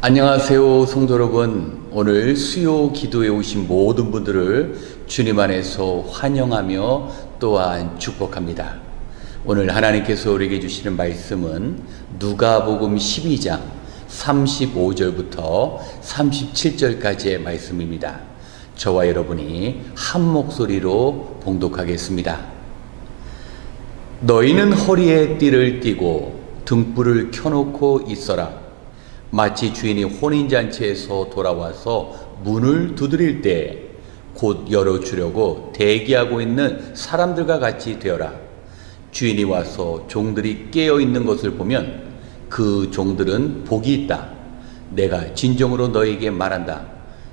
안녕하세요, 성도 여러분. 오늘 수요 기도에 오신 모든 분들을 주님 안에서 환영하며 또한 축복합니다. 오늘 하나님께서 우리에게 주시는 말씀은 누가복음 12장 35절부터 37절까지의 말씀입니다. 저와 여러분이 한 목소리로 봉독하겠습니다. 너희는 허리에 띠를 띠고 등불을 켜놓고 있어라. 마치 주인이 혼인잔치에서 돌아와서 문을 두드릴 때 곧 열어주려고 대기하고 있는 사람들과 같이 되어라. 주인이 와서 종들이 깨어있는 것을 보면 그 종들은 복이 있다. 내가 진정으로 너에게 말한다.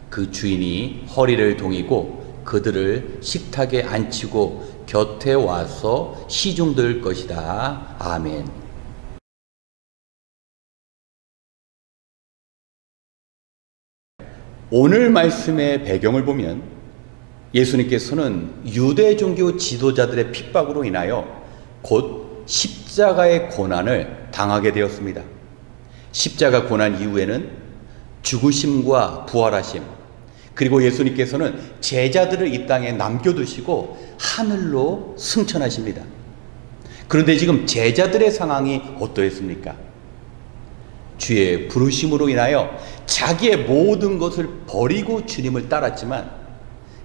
그 주인이 허리를 동이고 그들을 식탁에 앉히고 곁에 와서 시중들 것이다. 아멘. 오늘 말씀의 배경을 보면 예수님께서는 유대 종교 지도자들의 핍박으로 인하여 곧 십자가의 고난을 당하게 되었습니다. 십자가 고난 이후에는 죽으심과 부활하심, 그리고 예수님께서는 제자들을 이 땅에 남겨두시고 하늘로 승천하십니다. 그런데 지금 제자들의 상황이 어떠했습니까? 주의 부르심으로 인하여 자기의 모든 것을 버리고 주님을 따랐지만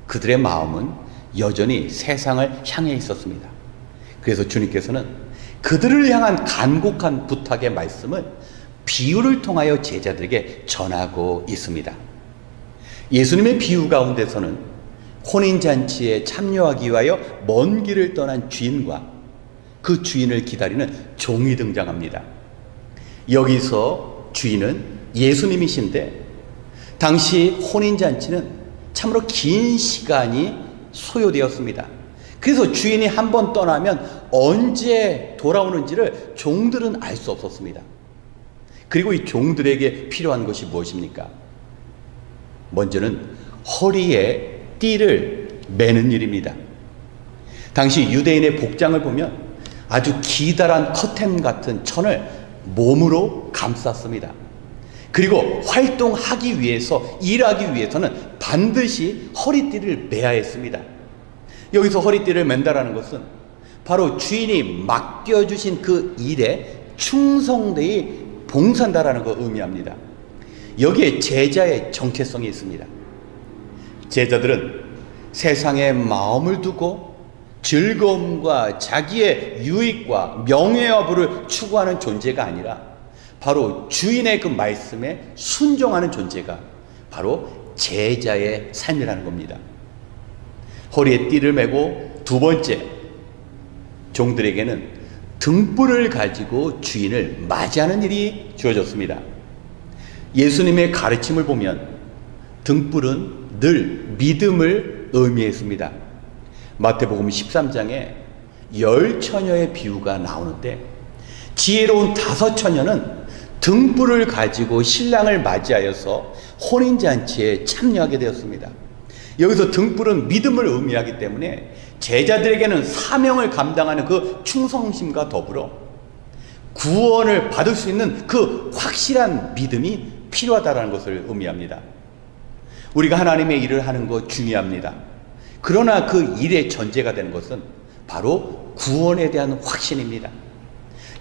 그들의 마음은 여전히 세상을 향해 있었습니다. 그래서 주님께서는 그들을 향한 간곡한 부탁의 말씀을 비유를 통하여 제자들에게 전하고 있습니다. 예수님의 비유 가운데서는 혼인잔치에 참여하기 위하여 먼 길을 떠난 주인과 그 주인을 기다리는 종이 등장합니다. 여기서 주인은 예수님이신데 당시 혼인잔치는 참으로 긴 시간이 소요되었습니다. 그래서 주인이 한번 떠나면 언제 돌아오는지를 종들은 알 수 없었습니다. 그리고 이 종들에게 필요한 것이 무엇입니까? 먼저는 허리에 띠를 매는 일입니다. 당시 유대인의 복장을 보면 아주 기다란 커튼 같은 천을 몸으로 감쌌습니다. 그리고 활동하기 위해서, 일하기 위해서는 반드시 허리띠를 매야 했습니다. 여기서 허리띠를 맨다라는 것은 바로 주인이 맡겨주신 그 일에 충성되이 봉사한다라는 걸 의미합니다. 여기에 제자의 정체성이 있습니다. 제자들은 세상에 마음을 두고 즐거움과 자기의 유익과 명예와 부를 추구하는 존재가 아니라 바로 주인의 그 말씀에 순종하는 존재가 바로 제자의 삶이라는 겁니다. 허리에 띠를 메고 두 번째, 종들에게는 등불을 가지고 주인을 맞이하는 일이 주어졌습니다. 예수님의 가르침을 보면 등불은 늘 믿음을 의미했습니다. 마태복음 13장에 10처녀의 비유가 나오는데 지혜로운 5처녀는 등불을 가지고 신랑을 맞이하여서 혼인잔치에 참여하게 되었습니다. 여기서 등불은 믿음을 의미하기 때문에 제자들에게는 사명을 감당하는 그 충성심과 더불어 구원을 받을 수 있는 그 확실한 믿음이 필요하다는 것을 의미합니다. 우리가 하나님의 일을 하는 것 중요합니다. 그러나 그 일의 전제가 되는 것은 바로 구원에 대한 확신입니다.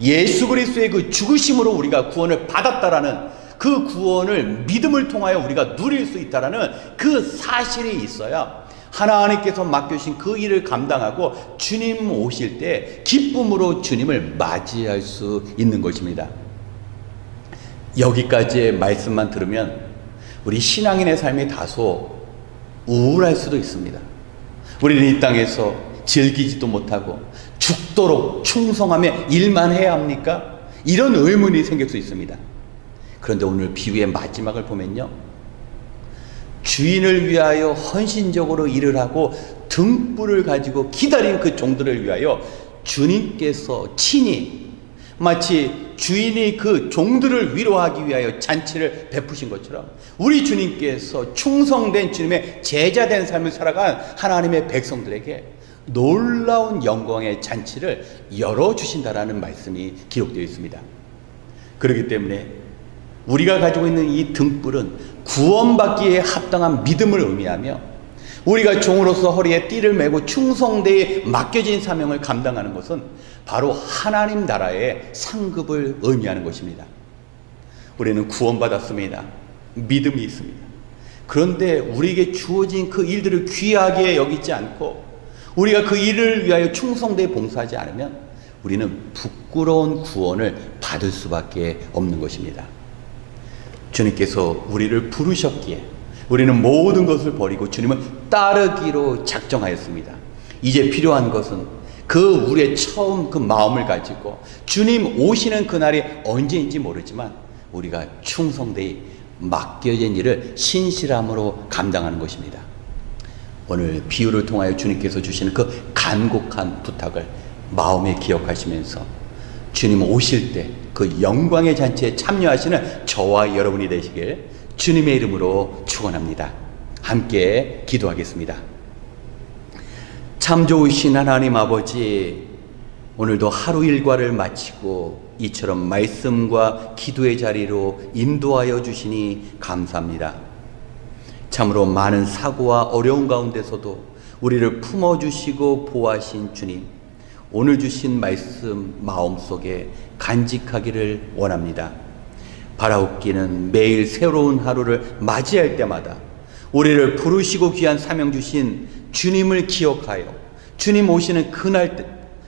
예수 그리스도의 그 죽으심으로 우리가 구원을 받았다라는 그 구원을 믿음을 통하여 우리가 누릴 수 있다라는 그 사실이 있어야 하나님께서 맡겨주신 그 일을 감당하고 주님 오실 때 기쁨으로 주님을 맞이할 수 있는 것입니다. 여기까지의 말씀만 들으면 우리 신앙인의 삶이 다소 우울할 수도 있습니다. 우리는 이 땅에서 즐기지도 못하고 죽도록 충성하며 일만 해야 합니까? 이런 의문이 생길 수 있습니다. 그런데 오늘 비유의 마지막을 보면요, 주인을 위하여 헌신적으로 일을 하고 등불을 가지고 기다린 그 종들을 위하여 주님께서 친히 마치 주인이 그 종들을 위로하기 위하여 잔치를 베푸신 것처럼 우리 주님께서 충성된 주님의 제자된 삶을 살아간 하나님의 백성들에게 놀라운 영광의 잔치를 열어주신다라는 말씀이 기록되어 있습니다. 그렇기 때문에 우리가 가지고 있는 이 등불은 구원받기에 합당한 믿음을 의미하며 우리가 종으로서 허리에 띠를 메고 충성되에 맡겨진 사명을 감당하는 것은 바로 하나님 나라의 상급을 의미하는 것입니다. 우리는 구원받았습니다. 믿음이 있습니다. 그런데 우리에게 주어진 그 일들을 귀하게 여기지 않고 우리가 그 일을 위하여 충성되에 봉사하지 않으면 우리는 부끄러운 구원을 받을 수밖에 없는 것입니다. 주님께서 우리를 부르셨기에 우리는 모든 것을 버리고 주님을 따르기로 작정하였습니다. 이제 필요한 것은 그 우리의 처음 그 마음을 가지고 주님 오시는 그날이 언제인지 모르지만 우리가 충성되이 맡겨진 일을 신실함으로 감당하는 것입니다. 오늘 비유를 통하여 주님께서 주시는 그 간곡한 부탁을 마음에 기억하시면서 주님 오실 때 그 영광의 잔치에 참여하시는 저와 여러분이 되시길 주님의 이름으로 축원합니다. 함께 기도하겠습니다. 참 좋으신 하나님 아버지, 오늘도 하루 일과를 마치고 이처럼 말씀과 기도의 자리로 인도하여 주시니 감사합니다. 참으로 많은 사고와 어려운 가운데서도 우리를 품어주시고 보호하신 주님, 오늘 주신 말씀 마음속에 간직하기를 원합니다. 바라옵기는 매일 새로운 하루를 맞이할 때마다 우리를 부르시고 귀한 사명 주신 주님을 기억하여 주님 오시는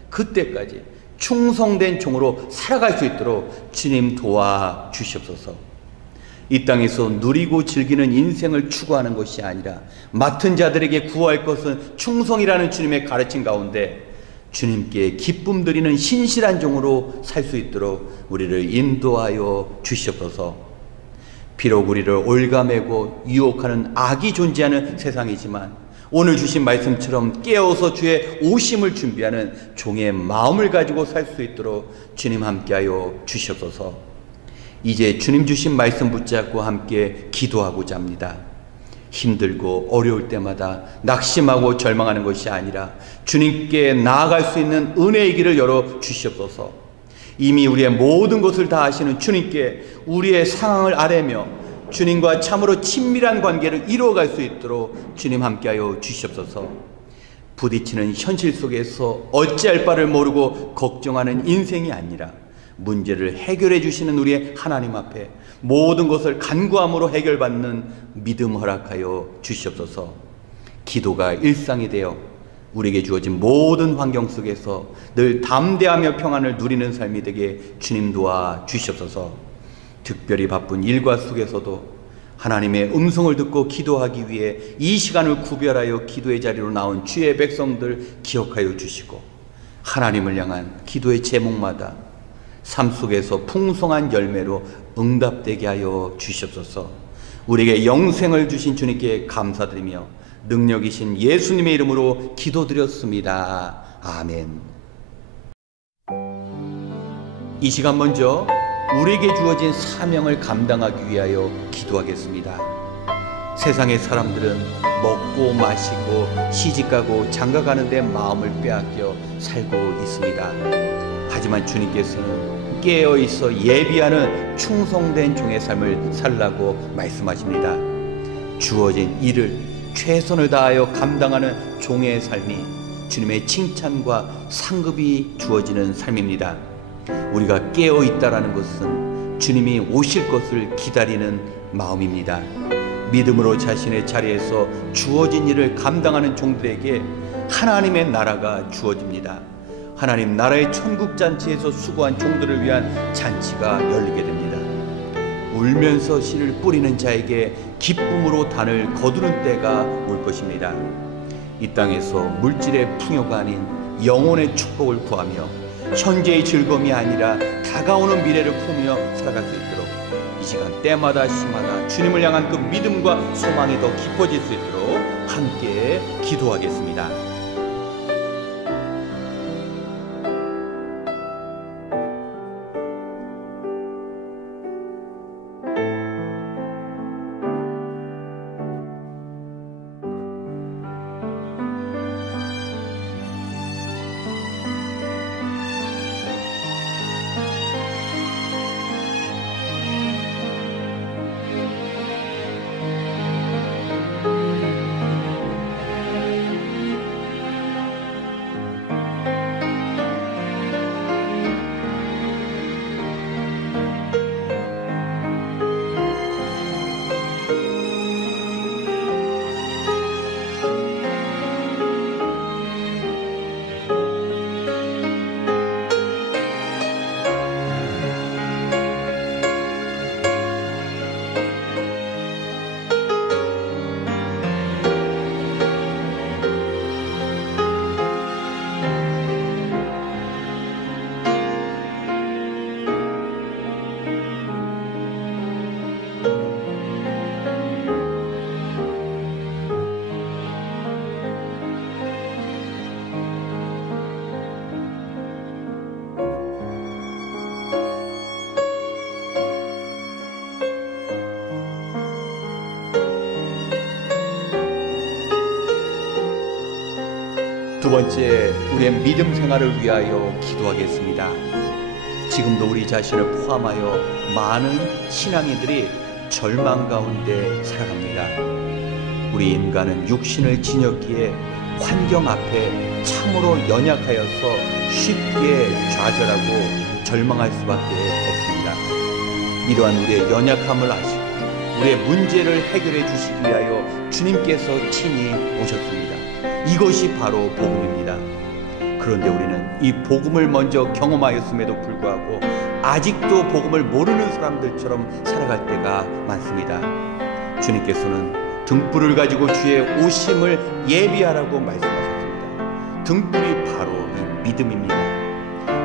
그때까지 충성된 종으로 살아갈 수 있도록 주님 도와주시옵소서. 이 땅에서 누리고 즐기는 인생을 추구하는 것이 아니라 맡은 자들에게 구할 것은 충성이라는 주님의 가르침 가운데 주님께 기쁨 드리는 신실한 종으로 살 수 있도록 우리를 인도하여 주시옵소서. 비록 우리를 올가매고 유혹하는 악이 존재하는 세상이지만 오늘 주신 말씀처럼 깨어서 주의 오심을 준비하는 종의 마음을 가지고 살 수 있도록 주님 함께하여 주시옵소서. 이제 주님 주신 말씀 붙잡고 함께 기도하고자 합니다. 힘들고 어려울 때마다 낙심하고 절망하는 것이 아니라 주님께 나아갈 수 있는 은혜의 길을 열어 주시옵소서. 이미 우리의 모든 것을 다 아시는 주님께 우리의 상황을 아뢰며 주님과 참으로 친밀한 관계를 이루어갈 수 있도록 주님 함께하여 주시옵소서. 부딪히는 현실 속에서 어찌할 바를 모르고 걱정하는 인생이 아니라 문제를 해결해 주시는 우리의 하나님 앞에 모든 것을 간구함으로 해결받는 믿음 허락하여 주시옵소서. 기도가 일상이 되어 우리에게 주어진 모든 환경 속에서 늘 담대하며 평안을 누리는 삶이 되게 주님 도와 주시옵소서. 특별히 바쁜 일과 속에서도 하나님의 음성을 듣고 기도하기 위해 이 시간을 구별하여 기도의 자리로 나온 주의 백성들 기억하여 주시고 하나님을 향한 기도의 제목마다 삶 속에서 풍성한 열매로 응답되게 하여 주시옵소서. 우리에게 영생을 주신 주님께 감사드리며 능력이신 예수님의 이름으로 기도드렸습니다. 아멘. 이 시간 먼저 우리에게 주어진 사명을 감당하기 위하여 기도하겠습니다. 세상의 사람들은 먹고 마시고 시집가고 장가가는 데 마음을 빼앗겨 살고 있습니다. 하지만 주님께서는 깨어있어 예비하는 충성된 종의 삶을 살라고 말씀하십니다. 주어진 일을 최선을 다하여 감당하는 종의 삶이 주님의 칭찬과 상급이 주어지는 삶입니다. 우리가 깨어있다라는 것은 주님이 오실 것을 기다리는 마음입니다. 믿음으로 자신의 자리에서 주어진 일을 감당하는 종들에게 하나님의 나라가 주어집니다. 하나님 나라의 천국잔치에서 수고한 종들을 위한 잔치가 열리게 됩니다. 울면서 씨를 뿌리는 자에게 기쁨으로 단을 거두는 때가 올 것입니다. 이 땅에서 물질의 풍요가 아닌 영혼의 축복을 구하며 현재의 즐거움이 아니라 다가오는 미래를 품으며 살아갈 수 있도록 이 시간 때마다 시마다 주님을 향한 그 믿음과 소망이 더 깊어질 수 있도록 함께 기도하겠습니다. 번째, 우리의 믿음 생활을 위하여 기도하겠습니다. 지금도 우리 자신을 포함하여 많은 신앙인들이 절망 가운데 살아갑니다. 우리 인간은 육신을 지녔기에 환경 앞에 참으로 연약하여서 쉽게 좌절하고 절망할 수밖에 없습니다. 이러한 우리의 연약함을 아시고 우리의 문제를 해결해 주시기 위하여 주님께서 친히 오셨습니다. 이것이 바로 복음입니다. 그런데 우리는 이 복음을 먼저 경험하였음에도 불구하고 아직도 복음을 모르는 사람들처럼 살아갈 때가 많습니다. 주님께서는 등불을 가지고 주의 오심을 예비하라고 말씀하셨습니다. 등불이 바로 이 믿음입니다.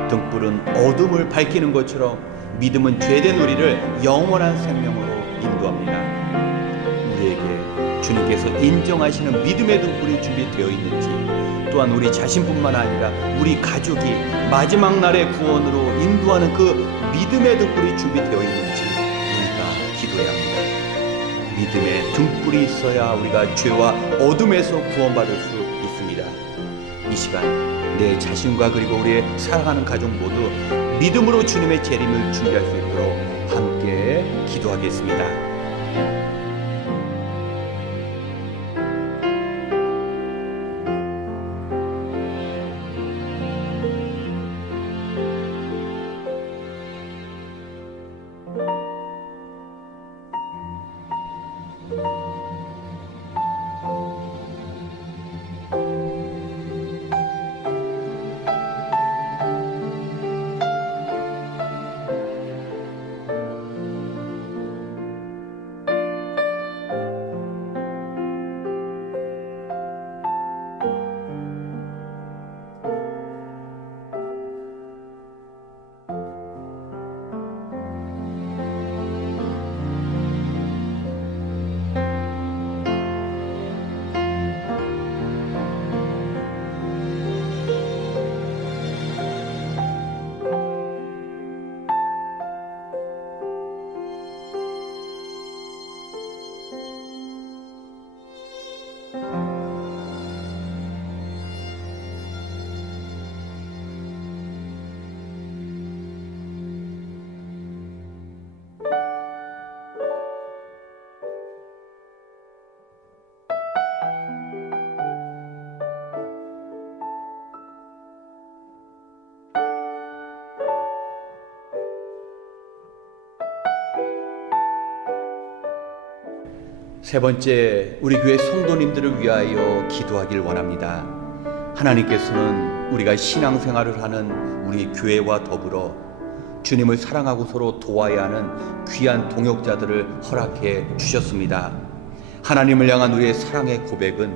등불은 어둠을 밝히는 것처럼 믿음은 죄된 우리를 영원한 생명으로 인도합니다. 우리에게 주님께서 인정하시는 믿음의 등불이 준비되어 있는지, 또한 우리 자신뿐만 아니라 우리 가족이 마지막 날의 구원으로 인도하는 그 믿음의 등불이 준비되어 있는지 우리가 기도해야 합니다. 믿음의 등불이 있어야 우리가 죄와 어둠에서 구원받을 수 있습니다. 이 시간 내 자신과 그리고 우리의 사랑하는 가족 모두 믿음으로 주님의 재림을 준비할 수 있도록 함께 기도하겠습니다. 세 번째, 우리 교회 성도님들을 위하여 기도하길 원합니다. 하나님께서는 우리가 신앙생활을 하는 우리 교회와 더불어 주님을 사랑하고 서로 도와야 하는 귀한 동역자들을 허락해 주셨습니다. 하나님을 향한 우리의 사랑의 고백은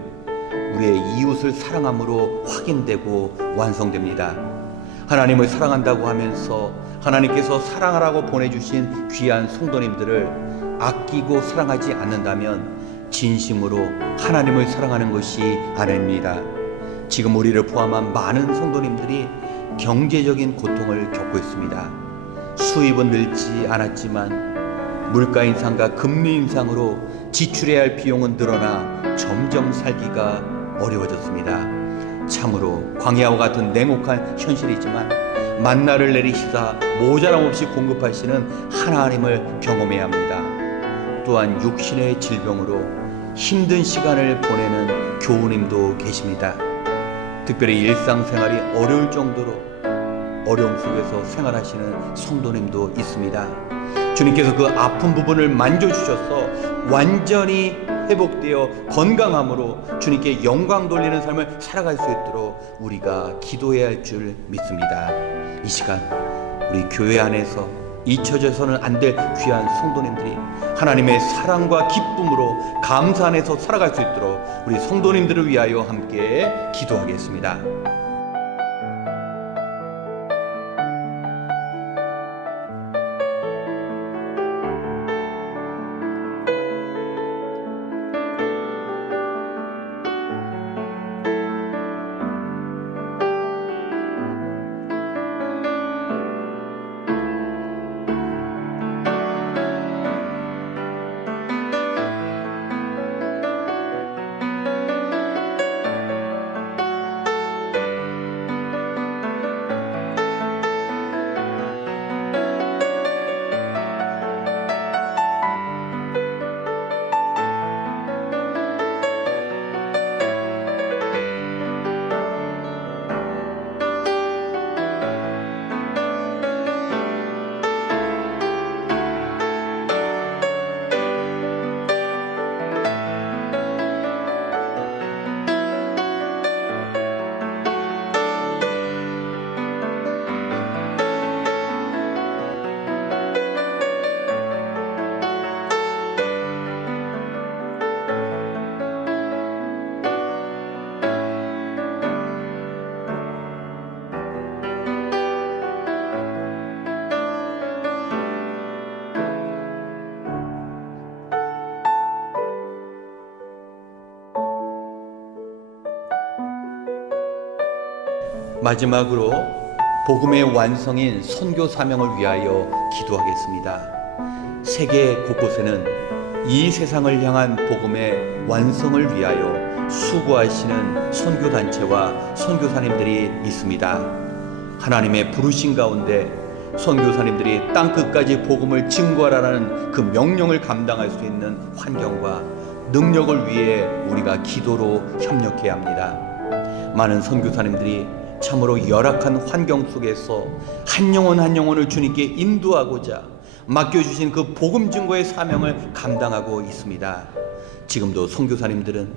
우리의 이웃을 사랑함으로 확인되고 완성됩니다. 하나님을 사랑한다고 하면서 하나님께서 사랑하라고 보내주신 귀한 성도님들을 아끼고 사랑하지 않는다면 진심으로 하나님을 사랑하는 것이 아닙니다. 지금 우리를 포함한 많은 성도님들이 경제적인 고통을 겪고 있습니다. 수입은 늘지 않았지만 물가 인상과 금리 인상으로 지출해야 할 비용은 늘어나 점점 살기가 어려워졌습니다. 참으로 광야와 같은 냉혹한 현실이지만 만나를 내리시사 모자람 없이 공급하시는 하나님을 경험해야 합니다. 또한 육신의 질병으로 힘든 시간을 보내는 교우님도 계십니다. 특별히 일상생활이 어려울 정도로 어려움 속에서 생활하시는 성도님도 있습니다. 주님께서 그 아픈 부분을 만져주셔서 완전히 회복되어 건강함으로 주님께 영광 돌리는 삶을 살아갈 수 있도록 우리가 기도해야 할 줄 믿습니다. 이 시간 우리 교회 안에서 잊혀져서는 안 될 귀한 성도님들이 하나님의 사랑과 기쁨으로 감사 안에서 살아갈 수 있도록 우리 성도님들을 위하여 함께 기도하겠습니다. 마지막으로 복음의 완성인 선교 사명을 위하여 기도하겠습니다. 세계 곳곳에는 이 세상을 향한 복음의 완성을 위하여 수고하시는 선교단체와 선교사님들이 있습니다. 하나님의 부르신 가운데 선교사님들이 땅끝까지 복음을 증거하라는 그 명령을 감당할 수 있는 환경과 능력을 위해 우리가 기도로 협력해야 합니다. 많은 선교사님들이 참으로 열악한 환경 속에서 한 영혼 한 영혼을 주님께 인도하고자 맡겨주신 그 복음 증거의 사명을 감당하고 있습니다. 지금도 선교사님들은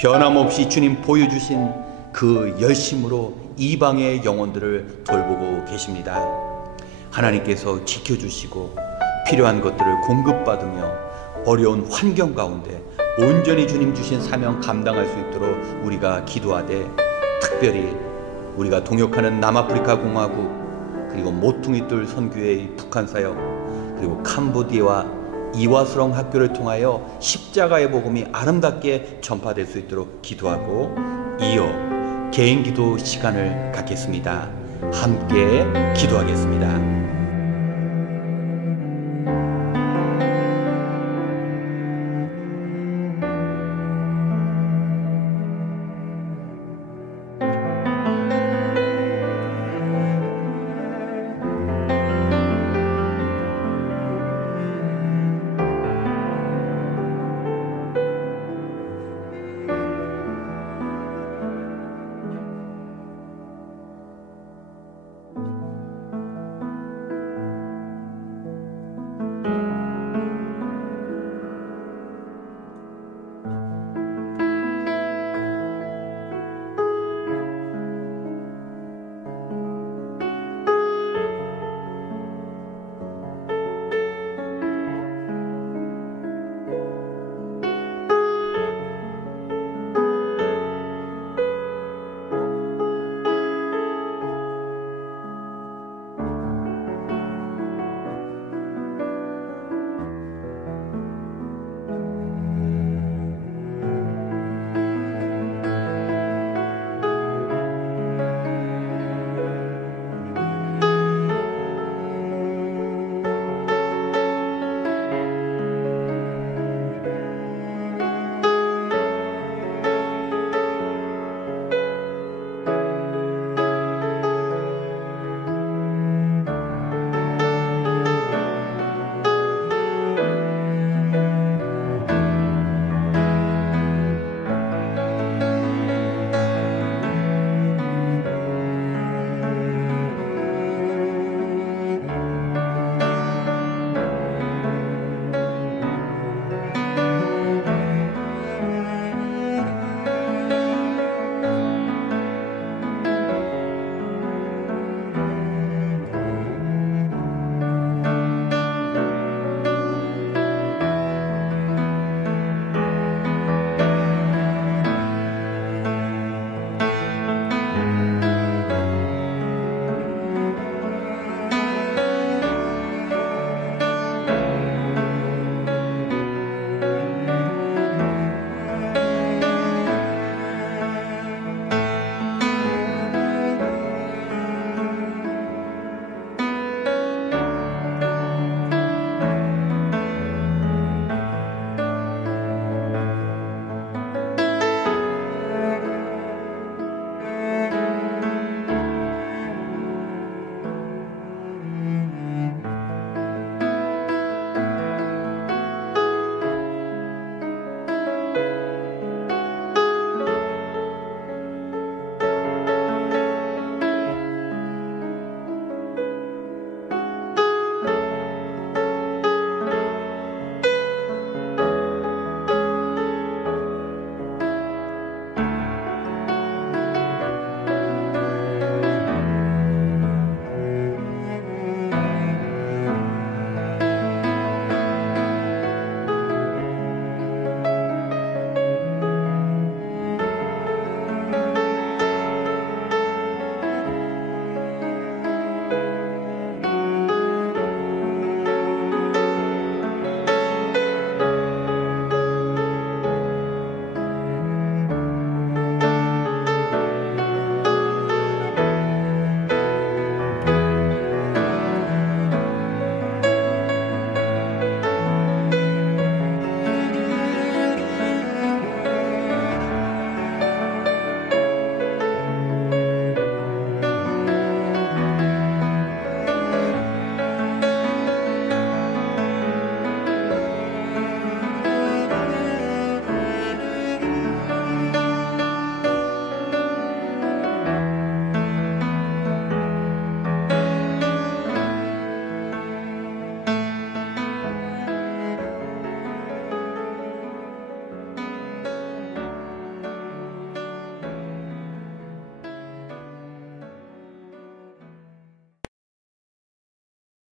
변함없이 주님 보여주신 그 열심으로 이방의 영혼들을 돌보고 계십니다. 하나님께서 지켜주시고 필요한 것들을 공급받으며 어려운 환경 가운데 온전히 주님 주신 사명 감당할 수 있도록 우리가 기도하되, 특별히 우리가 동역하는 남아프리카 공화국, 그리고 모퉁이돌 선교회의 북한 사역, 그리고 캄보디아와 이와스렁 학교를 통하여 십자가의 복음이 아름답게 전파될 수 있도록 기도하고, 이어 개인 기도 시간을 갖겠습니다. 함께 기도하겠습니다.